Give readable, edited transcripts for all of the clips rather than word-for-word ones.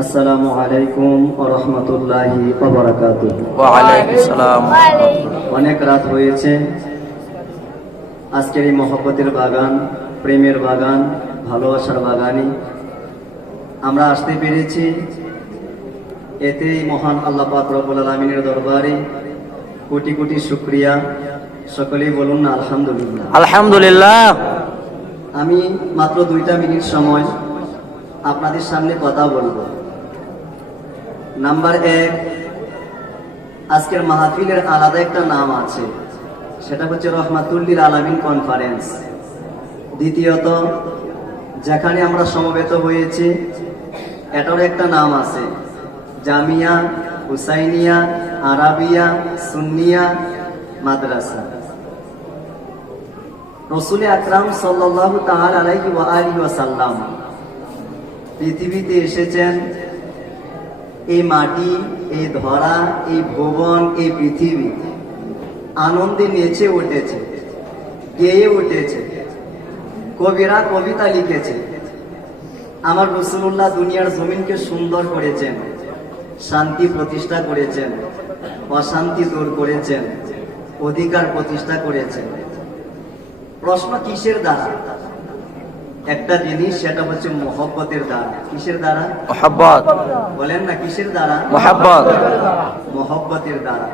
আসসালামু আলাইকুম ওয়া রাহমাতুল্লাহি ওয়া বারাকাতুহু। ওয়া আলাইকুম আসসালাম। অনেক রাত হয়েছে। আজকের এই মহব্বতের বাগান, প্রেমের বাগান, ভালোবাসার বাগানে আমরা আসতে পেরেছি। এতেই মহান আল্লাহ পাক রব্বুল আলামিনের দরবারে কোটি কোটি শুকরিয়া। সকলেই বলুন না আলহামদুলিল্লাহ। আলহামদুলিল্লাহ। আমি মাত্র 2টা মিনিট সময় আপনাদের সামনে কথা বলবো। নাম্বার 1, আজকের মাহফিলের আলাদা একটা নাম আছে, সেটা হচ্ছে রহমাতুল লিল আলামিন কনফারেন্স। দ্বিতীয়ত, যেখানে আমরা সমবেত হয়েছি এটার একটা নাম আছে, জামিয়া হুসাইনিয়া আরাবিয়া সুন্নিয়া মাদ্রাসা। রাসূল আকরাম সাল্লাল্লাহু তাআলা আলাইহি ওয়া আলিহি ওয়াসাল্লাম পৃথিবীতে এসেছেন। এই মাটি, এই ধরা, এই ভুবন, এই পৃথিবী আনন্দে নেচে উঠেছে, গেয়ে উঠেছে। কবিরা কবিতা লিখেছে। আমার রাসূলুল্লাহ দুনিয়ার জমিনকে সুন্দর করেছেন, শান্তি প্রতিষ্ঠা করেছেন, অশান্তি দূর করেছেন, অধিকার প্রতিষ্ঠা করেছেন। প্রশ্ন কিসের দ্বারা? একটা জিনিস, সেটা হচ্ছে মহব্বতের দ্বারা। কিসের দ্বারা? মুহাব্বত। বলেন না, কিসের দ্বারা? মুহাব্বত। মহব্বতের দ্বারা।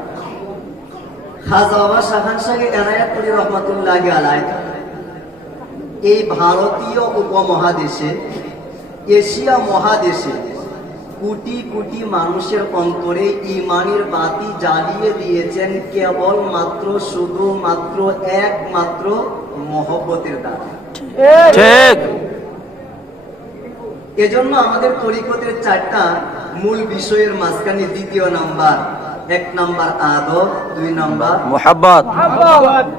খাজা বাবা শাহান শাহ এনায়েতপুরী রহমাতুল্লাহি আলাইহি এই ভারতীয় উপমহাদেশে, এশিয়া মহাদেশে কোটি কোটি মানুষের অন্তরে ঈমানের বাতি জ্বালিয়ে দিয়েছেন কেবল মাত্র, শুধুমাত্র, একমাত্র মহব্বতের দ্বারা। ঠিক। এজন্য আমাদের তরিকতের 4টা মূল বিষয়ের মাঝখানে 2 নাম্বার, 1 নাম্বার আদব, 2 নাম্বার মুহাব্বত।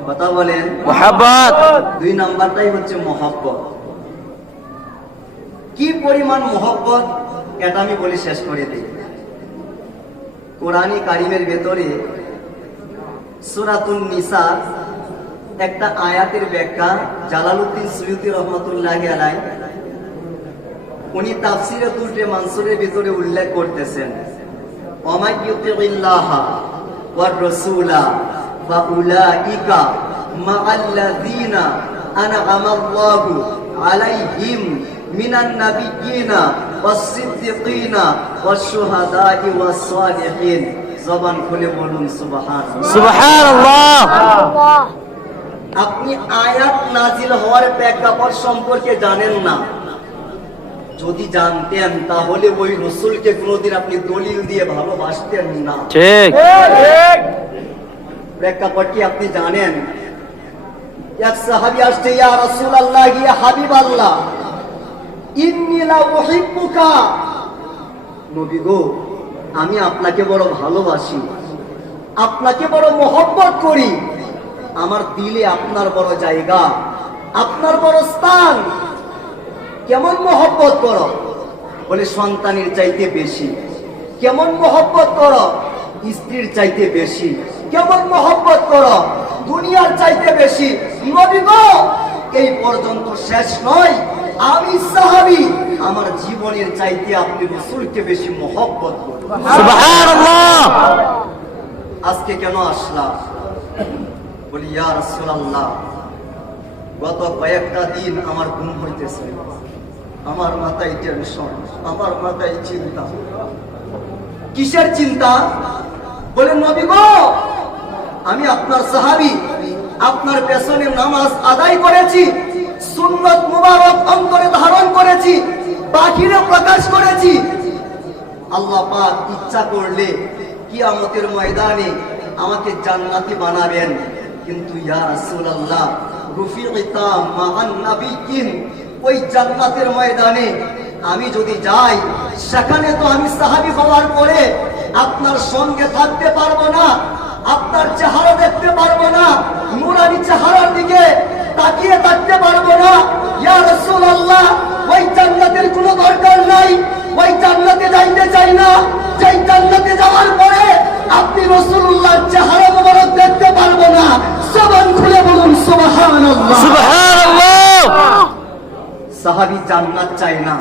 কথা বলেন, মুহাব্বত। 2 নাম্বারটাই হচ্ছে মহব্বত। কি পরিমাণ মহব্বত এটা আমি বলে শেষ করে দিই। কোরআনী কারিমের ভেতরে সূরাতুন নিসা একটা আয়াতের ব্যাখ্যা জালালউদ্দিন সুয়ুতী রহমাতুল্লাহি আলাইহি উনি তাফসিরে দুররে মানসুরের ভিতরে উল্লেখ করতেছেন, ওয়া ইউতিল্লাহা ওয়ার রাসূলা ফাউলাইকা মাআল্লাযীনা আনআমাল্লাহু আলাইহিম মিনান নাবিয়্যিনা ওয়াস-সিদ্দিকিনা ওয়াশ-শুহাদাই ওয়াস-সালিহিন। জবান খুলে বলুন সুবহানাল্লাহ। সুবহানাল্লাহ। আপনি আয়াত নাজিল হওয়ার প্রেক্ষাপট সম্পর্কে জানেন না। যদি জানতেন তাহলে ওই রাসূলকে কোনোদিন আপনি দলিল দিয়ে ভালোবাসতেন না। ঠিক। প্রেক্ষাপট কি আপনি জানেন? এক সাহাবী আসছে, ইয়া রাসূলুল্লাহ, ইয়া হাবিবাল্লাহ, ইন্নী লা উহিব্বুকা। নবী গো, আমি আপনাকে বড় ভালোবাসি, আপনাকে বড় মহব্বত করি। আমার দিলে আপনার বড় জায়গা, আপনার বড় স্থান। কেমন মহব্বত করো? বলে সন্তানের চাইতে বেশি। কেমন মহব্বত করো? স্ত্রীর চাইতে বেশি। কেমন মহব্বত করো? দুনিয়ার চাইতে বেশি। নবী গো, এই পর্যন্ত শেষ নয়, আমি সাহাবী, আমার জীবনের চাইতে আপনি রাসূলকে বেশি মহব্বত করেন। সুবহানাল্লাহ। আজকে কেন আসলাম? বলি, ইয়া রাসূলুল্লাহ, গত কয়েকটা দিন আমার ঘুম হইতেছে, আমার মাথায় টেনশন, আমার মাথায় চিন্তা। কিসের চিন্তা? বলে, নবী গো, আমি আপনার সাহাবী, আপনার পেছনে নামাজ আদায় করেছি, সুন্নাত মুবারক অন্তরে ধারণ করেছি, বাহিরে প্রকাশ করেছি। আল্লাহ পাক ইচ্ছা করলে কিয়ামতের ময়দানে আমাকে জান্নাতি বানাবেন। কিন্তু ইয়া রাসূলুল্লাহ, রুফিকিতা মা'আন নাবিয়্যিন, ওই জান্নাতের ময়দানে আমি যদি যাই, সেখানে তো আমি সাহাবী হওয়ার পরে আপনার সঙ্গে থাকতে পারবো না, আপনার চেহারা দেখতে পারবো না, নূরানি চেহারার দিকে তাকিয়ে থাকতে পারবো না। ইয়া রাসূলুল্লাহ, ওই জান্নাতের কোনো দরকার নাই, ওই জান্নাতে যাইতে চাই না, যেই জান্নাতে যাওয়ার পরে আপনি রাসূলুল্লাহর চেহারা মোবারক দেখতে পারবো না। জবান খুলে বলুন সুবহানাল্লাহ। সুবহানাল্লাহ। সাহাবী জান্নাত চায় না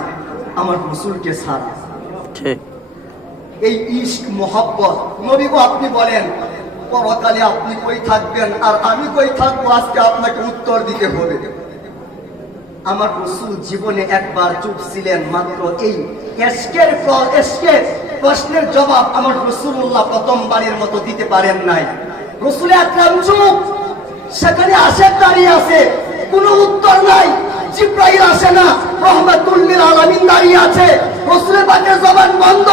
আমার রাসূলকে ছাড়া। ঠিক। এই ইশক মোহাব্বত। নবী গো আপনি বলেন পরকালে আপনি কই থাকবেন আর আমি কই থাকবো, আজকে আপনাকে উত্তর দিতে হবে। আমার রাসূল জীবনে একবার চুপ ছিলেন মাত্র। এই এশকের প্রশ্নের জবাব আমার রাসূলুল্লাহ প্রথমবারের মতো দিতে পারেন নাই। রাসূল আকরাম চুপ, সেখানে আশেক দাঁড়িয়ে আছে, কোনো উত্তর নাই। জিবরাইল আসে না, রহমাতুল লিল আলামিন দাঁড়িয়ে আছে, রাসূলের পাকের জবান বন্ধ,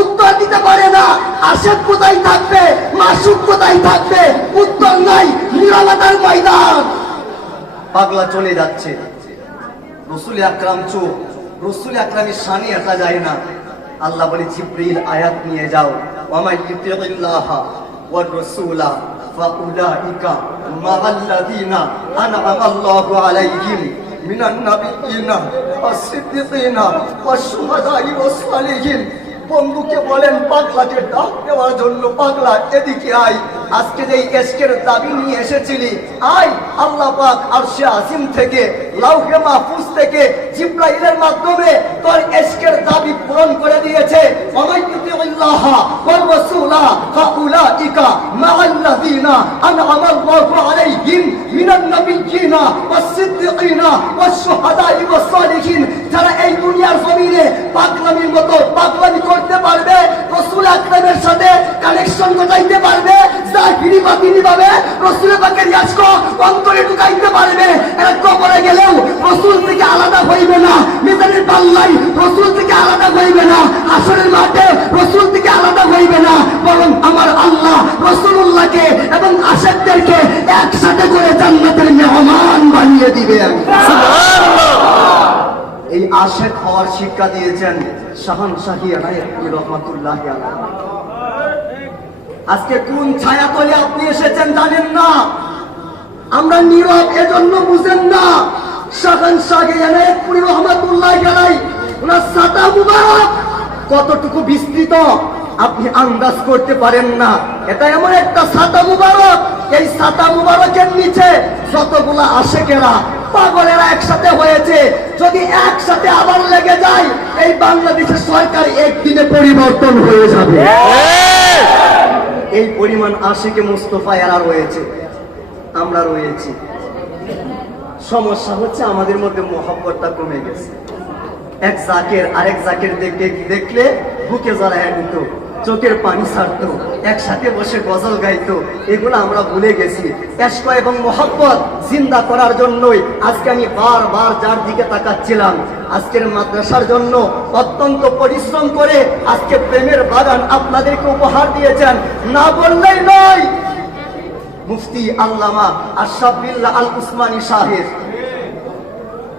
উত্তর দিতে পারে না। আশেক কোথায় থাকবে, মাসুক কোথায় থাকবে, উত্তর নাই, নীরবতার ময়দান। পাগলা চলে যাচ্ছে, রাসূল আকরাম চুপ। রাসূল আকরামের শানে এটা যায় না। আল্লাহ বলে জিবরিল আয়াত নিয়ে যাও, ওয়ামাই ইউতিল্লাহ ওয়ার রাসূলা ফাউলাইকা মাআল্লাযিনা আনআমা আল্লাহু আলাইহিম মিনান নাবিয়্যিনা ওয়াস-সিদ্দিকিনা ওয়াশ-শুহাদা'i ওয়াস-সালিহিন। বন্ধুকে বলেন পাগলাকে ডাক দেওয়ার জন্য, পাগলা এদিকে আয়, আজকে যেই এশকের দাবি নিয়ে এসেছিলি আয়। আল্লাহ পাক আরশে আজিম থেকে, লাউহে মাহফুজ থেকে জিবরাইলের মাধ্যমে তোর এশকের দাবি পূরণ করে দিয়েছে। ওয়ামাইয়ুতিল্লাহ ওয়ার রাসূলা ফাউলাইকা মাআল্লাযিনা আনআমা আল্লাহু আলাইহিম মিনান নাবিয়্যিনা ওয়াস-সিদ্দিকিনা ওয়াশ-শুহাদা'i ওয়াস-সালিহিন। যারা এই দুনিয়ার জমিনে পাগলামির মতো পাগলামি করতে পারবে, রাসূল আকরামের সাথে কানেকশন ঘটাইতে পারবে, জাহিরি বাতিনি ভাবে রাসূলের পাকের ইশক অন্তরে ঢুকাইতে পারবে, এরা কবরে গেলেও রাসূল থেকে আলাদা হইবে না, মিজানের পাল্লাই রাসূল থেকে আলাদা হইবে না, আসরের মাঠে রাসূল থেকে আলাদা হইবে না, বরং আমার আল্লাহ রাসূলুল্লাহকে এবং আশিকদেরকে একসাথে করে জান্নাতের মেহমান বানিয়ে দিবেন। এই আশিক হওয়ার শিক্ষা দিয়েছেন শাহানশাহী আনায়াতুল্লাহ রহমাতুল্লাহি আলাইহি। আজকে কোন ছায়াতলে আপনি এসেছেন জানেন না, আমরা নীরব এজন্য বুঝেন না। শাহানশাহী আনায়াতুল্লাহ রহমাতুল্লাহি আলাইহি ওনার ছাতা মুবারক কতটুকু বিস্তৃত আপনি আন্দাজ করতে পারেন না। এটা এমন একটা ছাতা মুবারক, এই ছাতা মুবারকের নিচে যতগুলা আশিকেরা পাগলেরা একসাথে হয়েছে, যদি একসাথে আবার লেগে যায় এই বাংলাদেশের সরকার একদিনে পরিবর্তন হয়ে যাবে। এই পরিমাণ আশিকে মুস্তফা এরা রয়েছে, আমরা রয়েছি। সমস্যা হচ্ছে আমাদের মধ্যে মহব্বতটা কমে গেছে। এক জাকের আরেক জাকের দেখলে বুকে জড়ায় নিত, চোখের পানি ছাড়তো, একসাথে বসে গজল গাইতো, এগুলো আমরা ভুলে গেছি। ইশক এবং মহব্বত জিন্দা করার জন্যই আজকে আমি বারবার যার দিকে তাকাচ্ছিলাম, আজকের মাদ্রাসার জন্য অত্যন্ত পরিশ্রম করে আজকে প্রেমের বাগান আপনাদেরকে উপহার দিয়েছেন, না বললেই নয়। মুফতি আল্লামা আশরাফ বিল্লাহ আল উসমানী সাহেব,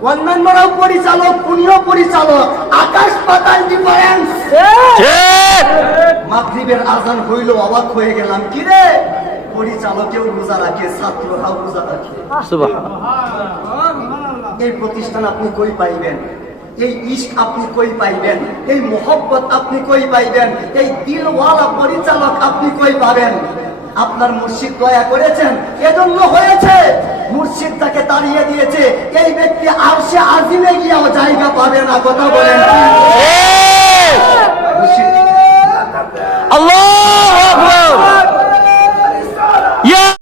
অন্যান্যরাও পরিচালক, উনিও পরিচালক, আকাশ পাতাল ডিফারেন্স। মাগরিবের আজান হইল, অবাক হয়ে গেলাম, কি রে পরিচালকেও রোজা রাখে, ছাত্ররাও রোজা রাখে। এই প্রতিষ্ঠান আপনি কই পাইবেন? এই ইশক আপনি কই পাইবেন? এই মোহব্বত আপনি কই পাইবেন? এই দিলওয়ালা পরিচালক আপনি কই পাবেন? আপনার মুর্শিদ দয়া করেছেন, এজন্য হয়েছে। মুর্শিদ তাকে তাড়িয়ে দিয়েছে, এই ব্যক্তি আরশে আজিমে গিয়েও জায়গা পাবে না। কথা বলেন আল্লাহ